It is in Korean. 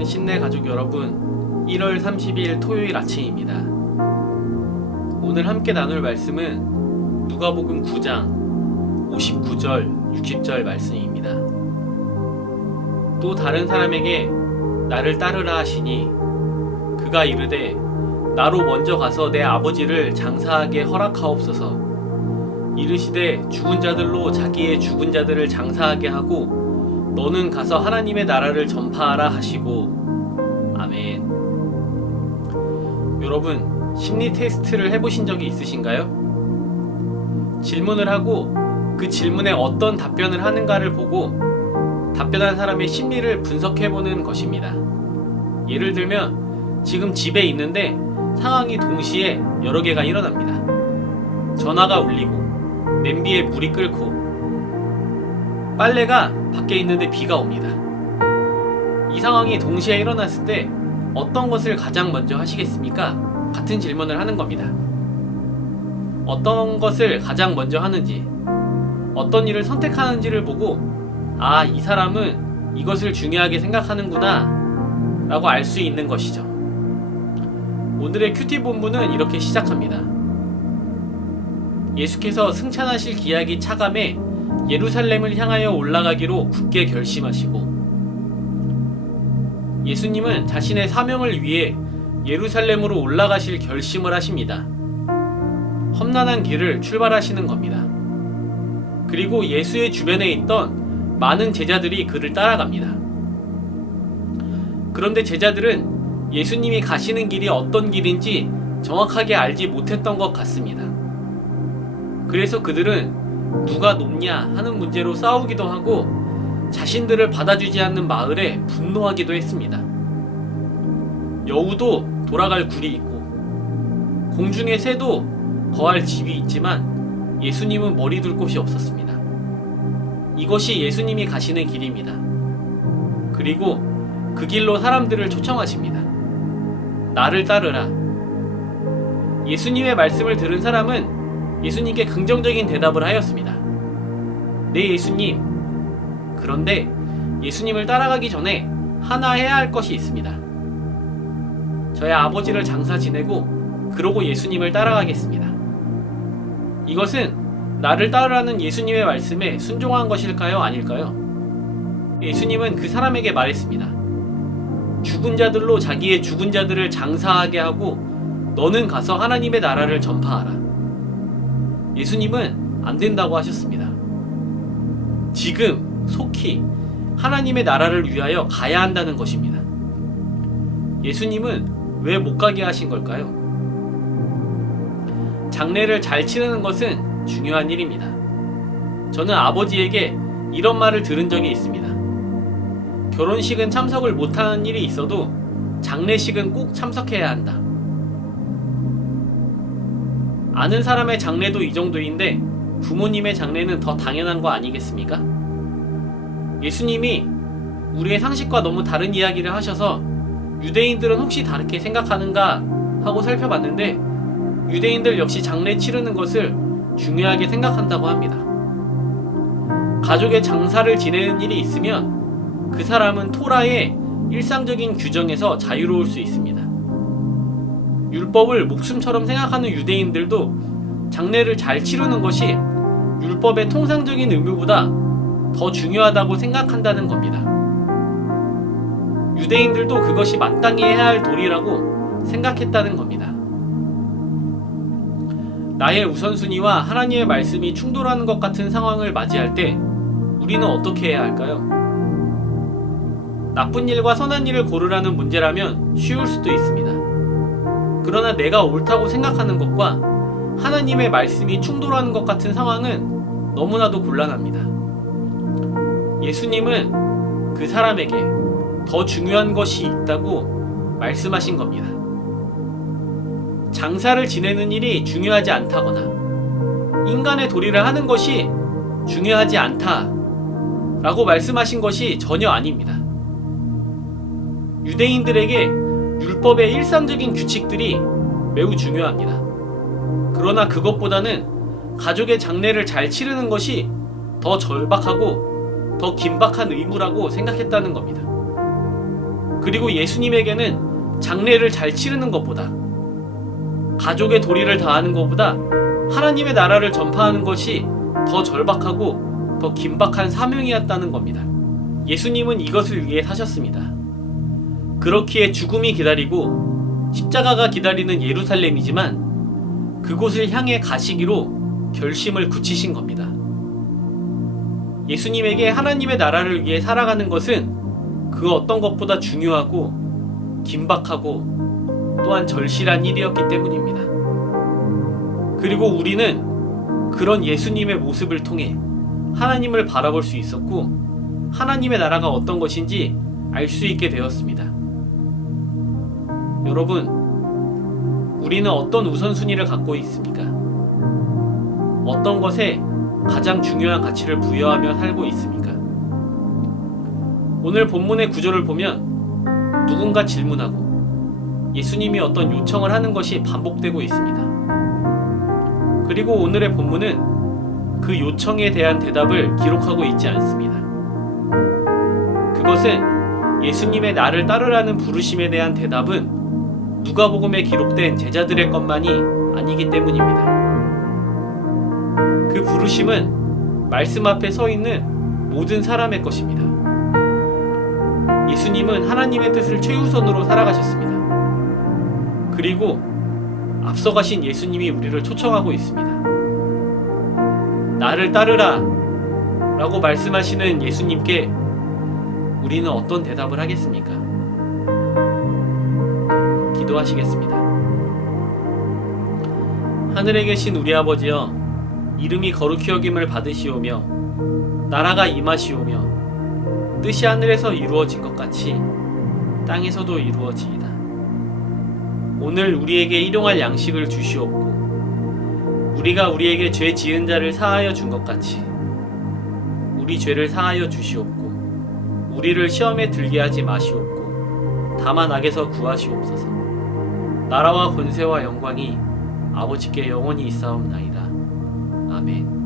사랑하는 신내 가족 여러분, 1월 30일 토요일 아침입니다. 오늘 함께 나눌 말씀은 누가복음 9장 59절, 60절 말씀입니다. 또 다른 사람에게 나를 따르라 하시니 그가 이르되 나로 먼저 가서 내 아버지를 장사하게 허락하옵소서. 이르시되 죽은 자들로 자기의 죽은 자들을 장사하게 하고 너는 가서 하나님의 나라를 전파하라 하시고. 아멘. 여러분, 심리 테스트를 해보신 적이 있으신가요? 질문을 하고 그 질문에 어떤 답변을 하는가를 보고 답변한 사람의 심리를 분석해보는 것입니다. 예를 들면 지금 집에 있는데 상황이 동시에 여러 개가 일어납니다. 전화가 울리고 냄비에 물이 끓고 빨래가 밖에 있는데 비가 옵니다. 이 상황이 동시에 일어났을 때 어떤 것을 가장 먼저 하시겠습니까? 같은 질문을 하는 겁니다. 어떤 것을 가장 먼저 하는지, 어떤 일을 선택하는지를 보고 아, 이 사람은 이것을 중요하게 생각하는구나 라고 알 수 있는 것이죠. 오늘의 큐티 본부는 이렇게 시작합니다. 예수께서 승천하실 기약이 차감해 예루살렘을 향하여 올라가기로 굳게 결심하시고, 예수님은 자신의 사명을 위해 예루살렘으로 올라가실 결심을 하십니다. 험난한 길을 출발하시는 겁니다. 그리고 예수의 주변에 있던 많은 제자들이 그를 따라갑니다. 그런데 제자들은 예수님이 가시는 길이 어떤 길인지 정확하게 알지 못했던 것 같습니다. 그래서 그들은 누가 높냐 하는 문제로 싸우기도 하고 자신들을 받아주지 않는 마을에 분노하기도 했습니다. 여우도 돌아갈 굴이 있고 공중의 새도 거할 집이 있지만 예수님은 머리 둘 곳이 없었습니다. 이것이 예수님이 가시는 길입니다. 그리고 그 길로 사람들을 초청하십니다. 나를 따르라. 예수님의 말씀을 들은 사람은 예수님께 긍정적인 대답을 하였습니다. 네, 예수님. 그런데 예수님을 따라가기 전에 하나 해야 할 것이 있습니다. 저의 아버지를 장사 지내고 그러고 예수님을 따라가겠습니다. 이것은 나를 따르라는 예수님의 말씀에 순종한 것일까요? 아닐까요? 예수님은 그 사람에게 말했습니다. 죽은 자들로 자기의 죽은 자들을 장사하게 하고 너는 가서 하나님의 나라를 전파하라. 예수님은 안 된다고 하셨습니다. 지금 속히 하나님의 나라를 위하여 가야 한다는 것입니다. 예수님은 왜 못 가게 하신 걸까요? 장례를 잘 치르는 것은 중요한 일입니다. 저는 아버지에게 이런 말을 들은 적이 있습니다. 결혼식은 참석을 못하는 일이 있어도 장례식은 꼭 참석해야 한다. 아는 사람의 장례도 이 정도인데 부모님의 장례는 더 당연한 거 아니겠습니까? 예수님이 우리의 상식과 너무 다른 이야기를 하셔서 유대인들은 혹시 다르게 생각하는가 하고 살펴봤는데 유대인들 역시 장례 치르는 것을 중요하게 생각한다고 합니다. 가족의 장사를 지내는 일이 있으면 그 사람은 토라의 일상적인 규정에서 자유로울 수 있습니다. 율법을 목숨처럼 생각하는 유대인들도 장례를 잘 치르는 것이 율법의 통상적인 의무보다 더 중요하다고 생각한다는 겁니다. 유대인들도 그것이 마땅히 해야 할 도리라고 생각했다는 겁니다. 나의 우선순위와 하나님의 말씀이 충돌하는 것 같은 상황을 맞이할 때 우리는 어떻게 해야 할까요? 나쁜 일과 선한 일을 고르라는 문제라면 쉬울 수도 있습니다. 그러나 내가 옳다고 생각하는 것과 하나님의 말씀이 충돌하는 것 같은 상황은 너무나도 곤란합니다. 예수님은 그 사람에게 더 중요한 것이 있다고 말씀하신 겁니다. 장사를 지내는 일이 중요하지 않다거나 인간의 도리를 하는 것이 중요하지 않다라고 말씀하신 것이 전혀 아닙니다. 유대인들에게 율법의 일상적인 규칙들이 매우 중요합니다. 그러나 그것보다는 가족의 장례를 잘 치르는 것이 더 절박하고 더 긴박한 의무라고 생각했다는 겁니다. 그리고 예수님에게는 장례를 잘 치르는 것보다, 가족의 도리를 다하는 것보다 하나님의 나라를 전파하는 것이 더 절박하고 더 긴박한 사명이었다는 겁니다. 예수님은 이것을 위해 사셨습니다. 그렇기에 죽음이 기다리고 십자가가 기다리는 예루살렘이지만 그곳을 향해 가시기로 결심을 굳히신 겁니다. 예수님에게 하나님의 나라를 위해 살아가는 것은 그 어떤 것보다 중요하고 긴박하고 또한 절실한 일이었기 때문입니다. 그리고 우리는 그런 예수님의 모습을 통해 하나님을 바라볼 수 있었고 하나님의 나라가 어떤 것인지 알 수 있게 되었습니다. 여러분, 우리는 어떤 우선순위를 갖고 있습니까? 어떤 것에 가장 중요한 가치를 부여하며 살고 있습니까? 오늘 본문의 구절을 보면 누군가 질문하고 예수님이 어떤 요청을 하는 것이 반복되고 있습니다. 그리고 오늘의 본문은 그 요청에 대한 대답을 기록하고 있지 않습니다. 그것은 예수님의 나를 따르라는 부르심에 대한 대답은 누가복음에 기록된 제자들의 것만이 아니기 때문입니다. 그 부르심은 말씀 앞에 서 있는 모든 사람의 것입니다. 예수님은 하나님의 뜻을 최우선으로 살아가셨습니다. 그리고 앞서가신 예수님이 우리를 초청하고 있습니다. 나를 따르라 라고 말씀하시는 예수님께 우리는 어떤 대답을 하겠습니까? 기도하시겠습니다. 하늘에 계신 우리 아버지여, 이름이 거룩히 여김을 받으시오며 나라가 임하시오며 뜻이 하늘에서 이루어진 것 같이 땅에서도 이루어지이다. 오늘 우리에게 일용할 양식을 주시옵고 우리가 우리에게 죄 지은 자를 사하여 준 것 같이 우리 죄를 사하여 주시옵고 우리를 시험에 들게 하지 마시옵고 다만 악에서 구하시옵소서. 나라와 권세와 영광이 아버지께 영원히 있사옵나이다. 아멘.